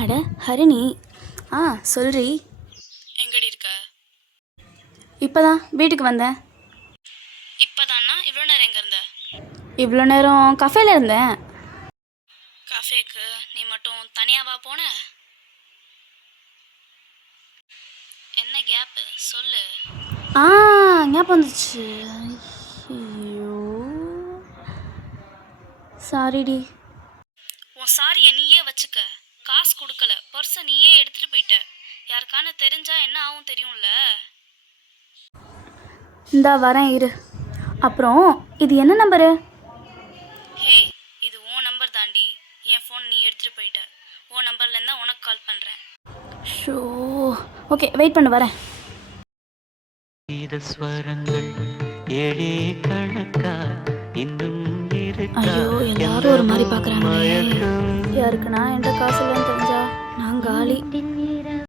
அட ஹரிணி. சொல்றி. எங்கடி இருக்க? இப்போதான் வீட்டுக்கு வந்தேன். இப்போதான்னா இவ்வளோ நேரம் எங்கே இருந்த? இவ்வளோ நேரம் கஃபேல இருந்தேன். கஃபேக்கு நீ மட்டும் தனியாவா போன? என்ன கேப்பு சொல்லு. ஞாபகம் வந்துச்சு. ஐயோ சாரிடி. உன் சாரியை நீயே வச்சுக்க. காசு கொடுக்கல, பர்ஸை நீயே எடுத்துட்டு போயிட்ட. யாருக்கான தெரிஞ்சா என்ன ஆகும் தெரியும்ல. இந்தா வரேன் இரு. அப்புறம் இது என்ன நம்பரு? ஹே, இது உன் நம்பர் தாண்டி. என் ஃபோன் நீ எடுத்துட்டு போயிட்ட. உன் நம்பர்லேருந்து தான் உனக்கு கால் பண்ணுறேன். ஷோ ஓகே, வெயிட் பண்ணு, வரேன். ஐயோ எல்லாரும் ஒரு மாதிரி பார்க்குறாங்களே. யாருக்கு நான் என்கிட்ட காசு இல்லைன்னு தெரிஞ்சா நான் காலி.